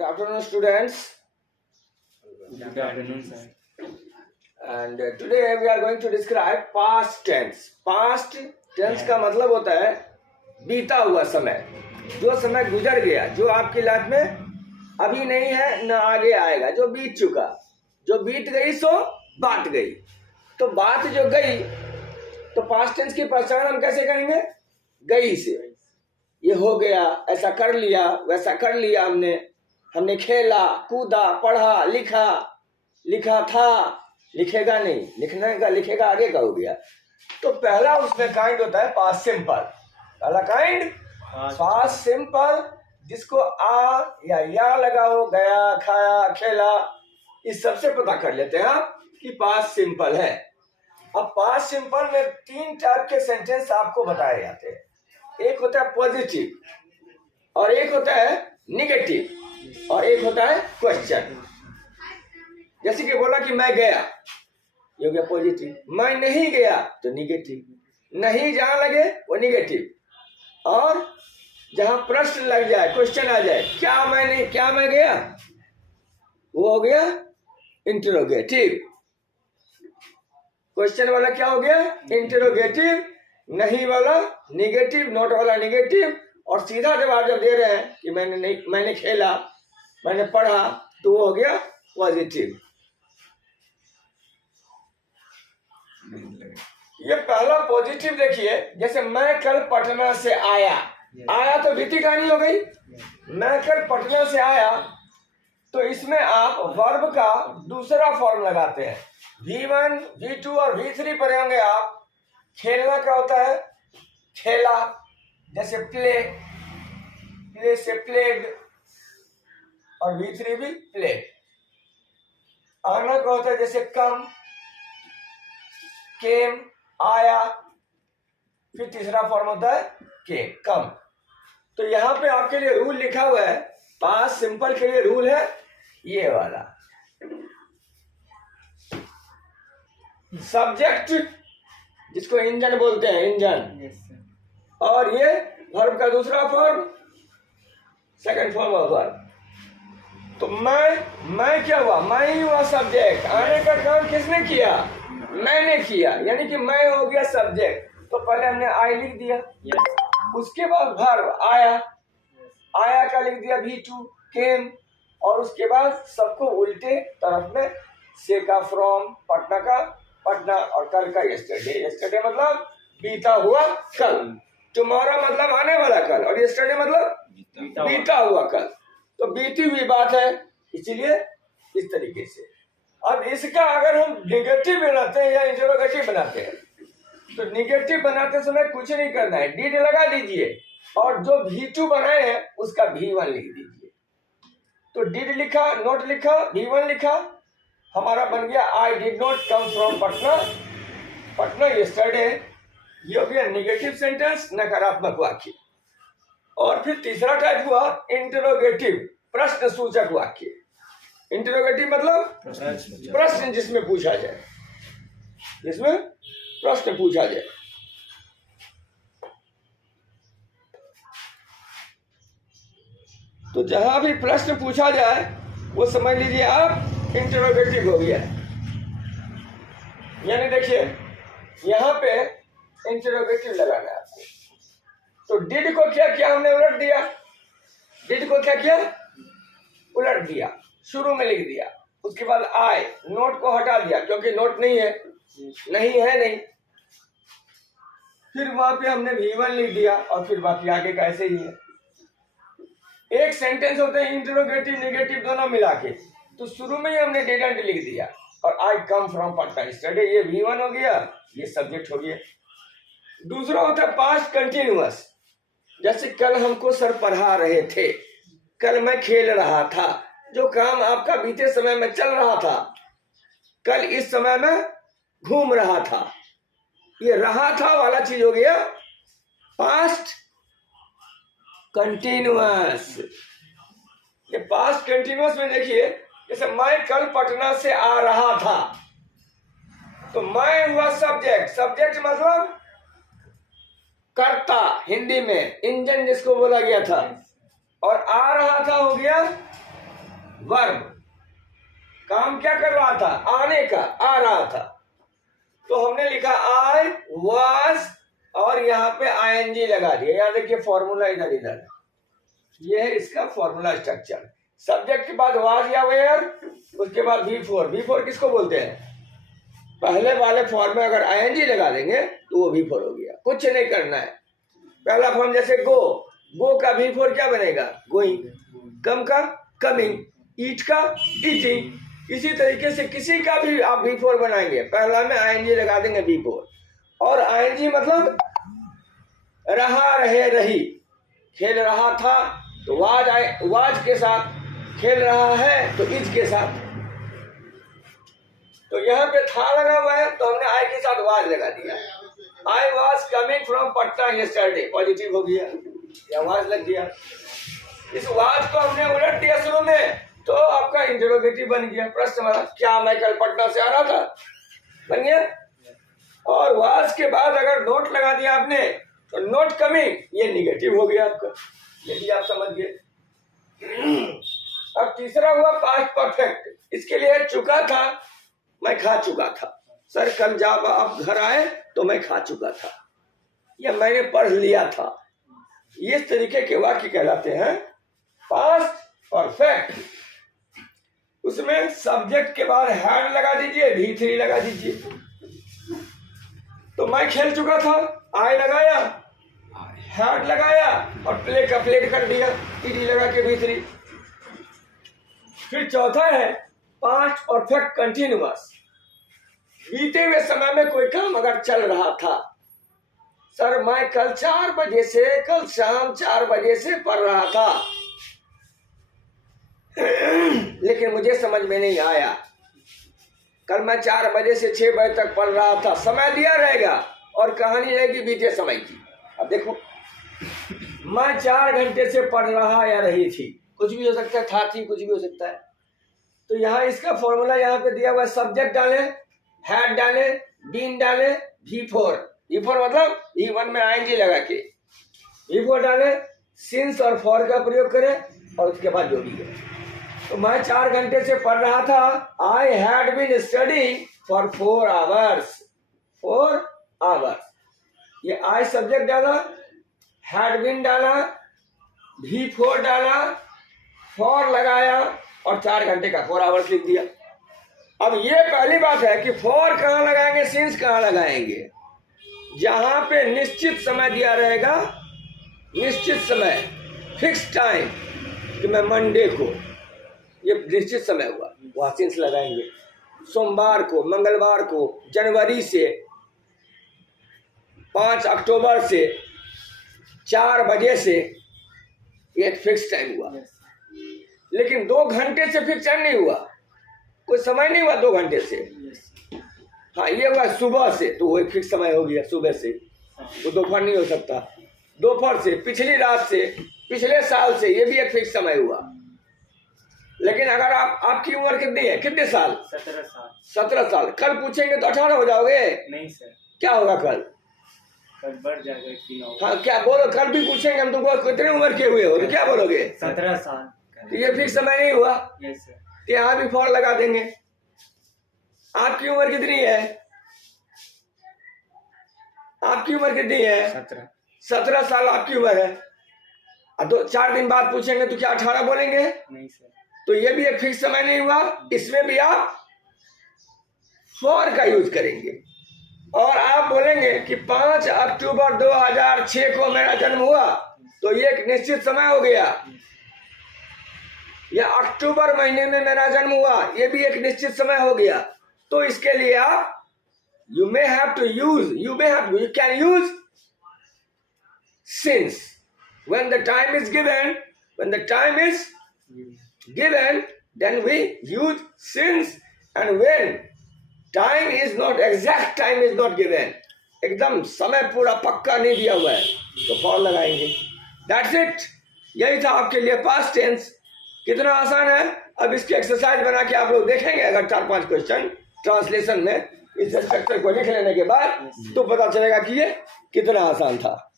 Good afternoon, students. Good afternoon, sir. And today we are going to describe past tense. Past tense का मतलब होता है बीता हुआ समय, जो समय गुजर गया, जो आपकी लाइफ में अभी नहीं है न आगे आएगा, जो बीत चुका, जो बीत गई सो बात गई। तो बात जो गई, तो पास्ट टेंस की पहचान हम कैसे करेंगे? गई से। ये हो गया, ऐसा कर लिया, वैसा कर लिया, हमने खेला, कूदा, पढ़ा, लिखा, लिखा था, लिखेगा नहीं, लिखने का लिखेगा आगे का हो गया। तो पहला उसमें काइंड होता है पास्ट सिंपल। पहला काइंड पास्ट सिंपल, जिसको आ या लगा हो, गया, खाया, खेला, इस सबसे पता कर लेते हैं आप कि पास्ट सिंपल है। अब पास्ट सिंपल में तीन टाइप के सेंटेंस आपको बताए जाते हैं। एक होता है पॉजिटिव, और एक होता है निगेटिव, और एक होता है क्वेश्चन। जैसे कि बोला कि मैं गया, ये हो गया पॉजिटिव। मैं नहीं गया तो निगेटिव। नहीं जहां लगे वो निगेटिव, और जहां प्रश्न लग जाए, क्वेश्चन आ जाए, क्या मैं गया, वो हो गया इंटरोगेटिव। क्वेश्चन वाला क्या हो गया? इंटरोगेटिव। नहीं वाला निगेटिव, नोट वाला निगेटिव, और सीधा जवाब जब दे रहे हैं कि मैंने खेला, मैंने पढ़ा, तो वो हो गया पॉजिटिव। ये पहला पॉजिटिव देखिए, जैसे मैं कल पटना से आया। आया तो बीती कहानी हो गई। मैं कल पटना से आया, तो इसमें आप वर्ब का दूसरा फॉर्म लगाते हैं। V1, V2 और V3 पर होंगे आप। खेलना क्या होता है? खेला, जैसे प्ले, प्ले से प्लेड, और V3 भी प्ले। आना क्या होता है? जैसे कम, केम, आया। फिर तीसरा फॉर्म होता है के, कम। तो यहां पे आपके लिए रूल लिखा हुआ है, पास्ट सिंपल के लिए रूल है ये वाला। सब्जेक्ट, जिसको इंजन बोलते हैं, इंजन, और ये वर्ब का दूसरा form, second form of verb. तो मैं क्या हुआ? मैं ही हुआ सब्जेक्ट। आने का काम किसने किया? मैंने किया, यानी कि मैं हो गया सब्जेक्ट। तो पहले हमने आई लिख दिया, उसके बाद वर्ब आया, आया का लिख दिया V2, केम, और उसके बाद सबको उल्टे तरफ में, से का फ्रॉम, पटना का पटना, और कल का यस्टरडे। यस्टरडे मतलब बीता हुआ कल, टुमारो मतलब आने वाला कल, और यस्टरडे मतलब बीता हुआ कल। तो बीती हुई बात है, इसलिए इस तरीके से। अब इसका अगर हम निगेटिव बनाते हैं या इंटरोगेटिव बनाते हैं, तो निगेटिव बनाते समय कुछ नहीं करना है, डिड लगा दीजिए, और जो V2 बनाए हैं उसका V1 लिख दीजिए। तो डिड लिखा, नोट लिखा, V1 लिखा, हमारा बन गया I did not come from Patna, Patna yesterday. ये हो गया निगेटिव सेंटेंस, नकारात्मक वाक्य। और फिर तीसरा टाइप हुआ इंटरोगेटिव, प्रश्न सूचक वाक्य। इंटरोगेटिव मतलब प्रश्न जिसमें पूछा जाए, जिसमें प्रश्न पूछा जाए। तो जहां भी प्रश्न पूछा जाए वो समझ लीजिए आप इंटरोगेटिव हो गया। यानी देखिए यहां पे इंटरोगेटिव लगाना है आपको। तो डिड को क्या किया? हमने उलट दिया। डिड को क्या किया? उलट दिया, शुरू में लिख दिया। उसके बाद आई, नोट को हटा दिया क्योंकि नोट नहीं है, नहीं। फिर वहां पे हमने V1 लिख दिया, और फिर बाकी आगे का ऐसे ही है। एक सेंटेंस होते हैं इंटरोगेटिव निगेटिव दोनों मिला के। तो शुरू में ही हमने डिडंट लिख दिया, और आई कम फ्रॉम पटना यस्टरडे, ये V1 हो गया, ये सब्जेक्ट हो गया। दूसरा होता है पास्ट कंटिन्यूअस, जैसे कल हमको सर पढ़ा रहे थे, कल मैं खेल रहा था, जो काम आपका बीते समय में चल रहा था, कल इस समय में घूम रहा था। ये रहा था वाला चीज हो गया पास्ट कंटिन्यूअस। ये पास्ट कंटिन्यूअस में देखिए, जैसे मैं कल पटना से आ रहा था, तो मैं हुआ सब्जेक्ट। सब्जेक्ट मतलब कर्ता, हिंदी में इंजन जिसको बोला गया था, और आ रहा था हो गया वर्ब, काम क्या कर रहा था, आने का, आ रहा था। तो हमने लिखा आई वाज और यहाँ पे आईएनजी लगा दिया। याद देखिए फॉर्मूला इधर इधर, ये है इसका फॉर्मूला स्ट्रक्चर। सब्जेक्ट के बाद वाज या वेयर, उसके बाद V4। V4 किसको बोलते हैं, पहले वाले फॉर्म में अगर आईएनजी लगा देंगे तो वो V4 हो गया। कुछ नहीं करना है। पहला फॉर्म जैसे गो, गो का V4 क्या बनेगा, गोइंग। कम का कमिंग, ईट का ईटिंग। इसी तरीके से किसी का भी आप V4 बनाएंगे, पहला में आईएनजी लगा देंगे V4। और आईएनजी मतलब रहा, रहे, रही। खेल रहा था तो वाज के साथ, खेल रहा है तो इज के साथ। तो यहाँ पे था लगा हुआ है तो हमने आई के साथ वाज लगा दिया। I was coming from Patna yesterday, positive हो गया या वाज लग गया। इस वाज को हमने उलट दिया शुरू में तो आपका इंटरोगेटिव बन गया, प्रश्न वाला। क्या मैं कल पटना से आ रहा था, बन गया। और वाज के बाद अगर नोट लगा दिया आपने तो नोट कमिंग, ये निगेटिव हो गया आपका, यदि आप समझ गए। अब तीसरा हुआ पास्ट परफेक्ट। इसके लिए चुका था, मैं खा चुका था। सर कल जब आप घर आए तो मैं खा चुका था, या मैंने पढ़ लिया था। इस तरीके के वाक्य कहलाते हैं पास्ट परफेक्ट। उसमें सब्जेक्ट के बाद हैड लगा दीजिए, V3 लगा दीजिए। तो मैं खेल चुका था, आई लगाया, हैड लगाया और प्ले का प्लेट कर दिया, ईडी लगा के V3। फिर चौथा है पास्ट परफेक्ट कंटिन्यूअस। बीते हुए समय में कोई काम अगर चल रहा था, सर मैं कल 4 बजे से, कल शाम 4 बजे से पढ़ रहा था लेकिन मुझे समझ में नहीं आया। कल मैं 4 बजे से 6 बजे तक पढ़ रहा था। समय दिया रहेगा और कहानी रहेगी बीते समय की। अब देखो, मैं 4 घंटे से पढ़ रहा या रही थी, कुछ भी हो सकता है, था थी, कुछ भी हो सकता है। तो यहाँ इसका फॉर्मूला यहाँ पे दिया हुआ है। सब्जेक्ट डाले, हैड डाले, बीन डाले, V4 मतलब V1 में आईएनजी लगा के V4 डाले, सिंस और फॉर का प्रयोग करें और उसके बाद जो भी है। तो मैं 4 घंटे से पढ़ रहा था। I had been studying for 4 hours. 4 hours, ये आई सब्जेक्ट डाला, हैड बीन डाला, V4 डाला, फॉर लगाया और 4 घंटे का 4 आवर्स लिख दिया। अब ये पहली बात है कि फॉर कहाँ लगाएंगे, सिंस कहाँ लगाएंगे। जहां पे निश्चित समय दिया रहेगा, निश्चित समय, फिक्स टाइम, कि मैं मंडे को, ये निश्चित समय हुआ, वहां सिंस लगाएंगे। सोमवार को, मंगलवार को, जनवरी से 5 अक्टूबर से 4 बजे से, ये फिक्स टाइम हुआ। लेकिन 2 घंटे से फिक्स टाइम नहीं हुआ, कोई समय नहीं हुआ 2 घंटे से। हाँ, ये हुआ सुबह से, तो वो एक फिक्स समय हो गया सुबह से, वो दोपहर नहीं हो सकता। दोपहर से, पिछली रात से, पिछले साल से, ये भी एक फिक्स समय हुआ। लेकिन अगर आपकी उम्र कितनी है, कितने साल, 17 साल। 17 साल। कल पूछेंगे तो 18 हो जाओगे? नहीं सर। क्या होगा कल बढ़ जाएगा 3। हाँ, क्या बोलो, कल भी पूछेंगे हम तुमको कितने उम्र के हुए हो, तो क्या बोलोगे? 17 साल। तो ये फिक्स समय नहीं हुआ। Yes sir. यहाँ भी फॉर लगा देंगे। आपकी उम्र कितनी है, आपकी उम्र कितनी है? 17 साल आपकी उम्र है। अब 4 दिन बाद पूछेंगे तो क्या 18 बोलेंगे? नहीं सर। तो ये भी एक फिक्स समय नहीं हुआ। इसमें भी आप फॉर का यूज करेंगे और आप बोलेंगे कि 5 अक्टूबर 2006 को मेरा जन्म हुआ, तो ये एक निश्चित समय हो गया। या अक्टूबर महीने में मेरा जन्म हुआ, ये भी एक निश्चित समय हो गया। तो इसके लिए आप you can use since when the time is given, then we use since, and when time is not, exact time is not given, एकदम समय पूरा पक्का नहीं दिया हुआ है, तो फॉर लगाएंगे। That's it। यही था आपके लिए पास्ट टेंस। कितना आसान है। अब इसकी एक्सरसाइज बना के आप लोग देखेंगे, अगर 4-5 क्वेश्चन ट्रांसलेशन में इस स्ट्रक्चर को लिख लेने के बाद, तो पता चलेगा कि ये कितना आसान था।